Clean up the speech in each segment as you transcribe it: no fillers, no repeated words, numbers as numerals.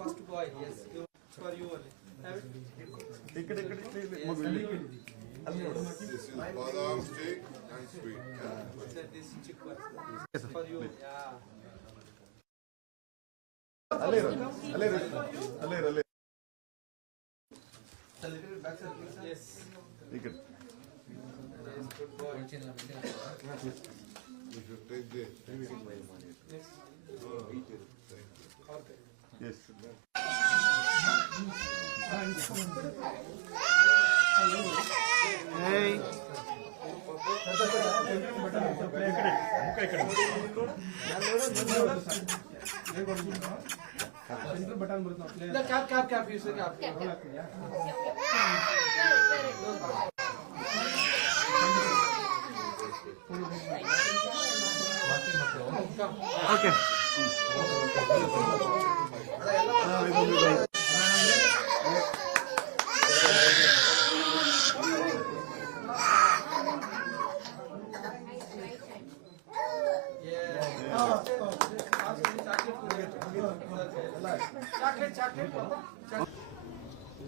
First boy, yes. For you only. This is badam steak and sweet. This chicken. For you, yeah. A little bit back side, please. Yes. Take it. Yes, good boy. You should take this. Yes. Yes. Hey. Button बरतो The cap, you say cap. Okay.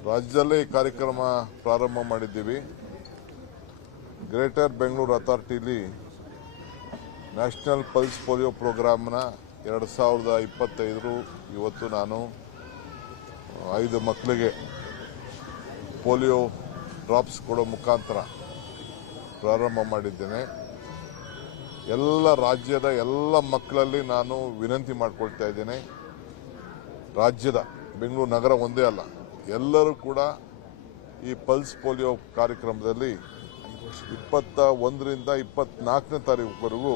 ರಾಜ್ಯದಲ್ಲೇ ಈ ಕಾರ್ಯಕ್ರಮ ಪ್ರಾರಂಭ ಮಾಡಿದ್ದೀವಿ. Greater Bengaluru ಅಥಾರಿಟಿಲಿ national pulse polio ಪ್ರೋಗ್ರಾಮ್ನ 2025 ಇವತ್ತು ನಾನು 5 ಮಕ್ಕಳಿಗೆ ಪೋಲಿಯೋ ಡ್ರಾಪ್ಸ್ ಕೊಡೋ ಮುಖಾಂತರ ಪ್ರಾರಂಭ ಮಾಡಿದ್ದೇನೆ. ಎಲ್ಲ ರಾಜ್ಯದ ಎಲ್ಲ ಮಕ್ಕಳಲ್ಲಿ ನಾನು ವಿನಂತಿ ಮಾಡಿಕೊಳ್ತಾ ಇದ್ದೇನೆ. ರಾಜ್ಯದ ಬೆಂಗಳೂರು ನಗರ ಒಂದೇ ಅಲ್ಲ, ಎಲ್ಲರೂ ಕೂಡ ಈ ಪಲ್ಸ್ ಪೋಲಿಯೋ ಕಾರ್ಯಕ್ರಮದಲ್ಲಿ 21ರಿಂದ 24ನೇ ತಾರೀಕುವರೆಗೂ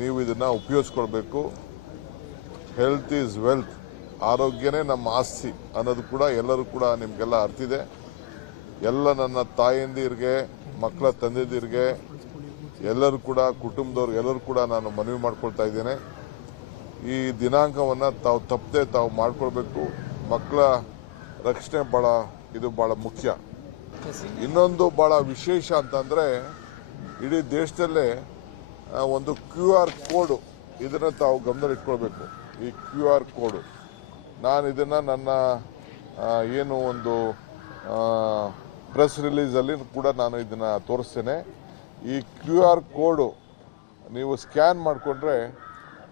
ನೀವು ಇದನ್ನು ಉಪಯೋಗಿಸ್ಕೊಳ್ಬೇಕು. ಹೆಲ್ತ್ ಈಸ್ ವೆಲ್ತ್, ಆರೋಗ್ಯನೇ ನಮ್ಮ ಆಸ್ತಿ ಅನ್ನೋದು ಕೂಡ ಎಲ್ಲರೂ ಕೂಡ ನಿಮಗೆಲ್ಲ ಅರ್ಥಿದೆ. ಎಲ್ಲ ನನ್ನ ತಾಯಂದಿರಿಗೆ, ಮಕ್ಕಳ ತಂದೆದಿರಿಗೆ, ಎಲ್ಲರೂ ಕೂಡ ಕುಟುಂಬದವ್ರು ಎಲ್ಲರೂ ಕೂಡ ನಾನು ಮನವಿ ಮಾಡ್ಕೊಳ್ತಾ ಇದ್ದೇನೆ. ಈ ದಿನಾಂಕವನ್ನು ತಾವು ತಪ್ಪದೆ ತಾವು ಮಾಡ್ಕೊಳ್ಬೇಕು. ಮಕ್ಕಳ ರಕ್ಷಣೆ ಬಹಳ ಮುಖ್ಯ. ಇನ್ನೊಂದು ಬಹಳ ವಿಶೇಷ ಅಂತಂದರೆ ಇಡೀ ದೇಶದಲ್ಲೇ ಒಂದು QR ಕೋಡು, ಇದನ್ನು ತಾವು ಗಮನದಲ್ಲಿಟ್ಕೊಳ್ಬೇಕು. ಈ QR ಕೋಡು ನಾನು ಇದನ್ನು ನನ್ನ ಏನು ಒಂದು ಪ್ರೆಸ್ ರಿಲೀಸಲ್ಲಿ ಕೂಡ ನಾನು ಇದನ್ನು ತೋರಿಸ್ತೇನೆ. ಈ QR ಕೋಡು ನೀವು ಸ್ಕ್ಯಾನ್ ಮಾಡಿಕೊಂಡ್ರೆ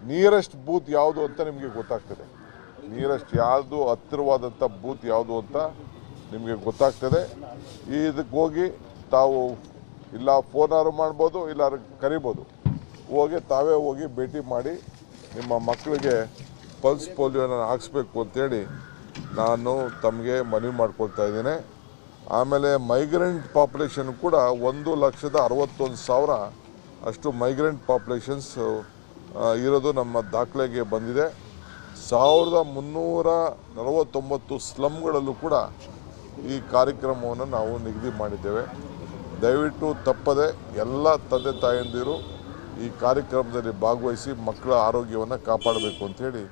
ನಿಯರೆಸ್ಟ್ ಬೂತ್ ಯಾವುದು ಅಂತ ನಿಮಗೆ ಗೊತ್ತಾಗ್ತದೆ. ನಿಯರೆಸ್ಟ್ ಯಾವುದು ಹತ್ತಿರವಾದಂಥ ಬೂತ್ ಯಾವುದು ಅಂತ ನಿಮಗೆ ಗೊತ್ತಾಗ್ತದೆ. ಇದಕ್ಕೆ ಹೋಗಿ ತಾವು ಇಲ್ಲ ಫೋನಾರು ಮಾಡ್ಬೋದು, ಇಲ್ಲ ಕರಿಬೋದು. ತಾವೇ ಹೋಗಿ ಭೇಟಿ ಮಾಡಿ ನಿಮ್ಮ ಮಕ್ಕಳಿಗೆ ಪಲ್ಸ್ ಪೋಲಿಯೋನ ಹಾಕ್ಸ್ಬೇಕು ಅಂತೇಳಿ ನಾನು ತಮಗೆ ಮನವಿ ಮಾಡ್ಕೊಳ್ತಾ ಇದ್ದೇನೆ. ಆಮೇಲೆ ಮೈಗ್ರೆಂಟ್ ಪಾಪ್ಯುಲೇಷನ್ ಕೂಡ 1,61,000 ಅಷ್ಟು ಮೈಗ್ರೆಂಟ್ ಪಾಪ್ಯುಲೇಷನ್ಸ್ ಇರೋದು ನಮ್ಮ ದಾಖಲೆಗೆ ಬಂದಿದೆ. 1349 ಸ್ಲಮ್ಗಳಲ್ಲೂ ಕೂಡ ಈ ಕಾರ್ಯಕ್ರಮವನ್ನು ನಾವು ನಿಗದಿ ಮಾಡಿದ್ದೇವೆ. ದಯವಿಟ್ಟು ತಪ್ಪದೆ ಎಲ್ಲ ತಂದೆ ತಾಯಂದಿರು ಈ ಕಾರ್ಯಕ್ರಮದಲ್ಲಿ ಭಾಗವಹಿಸಿ ಮಕ್ಕಳ ಆರೋಗ್ಯವನ್ನು ಕಾಪಾಡಬೇಕು ಅಂತೇಳಿ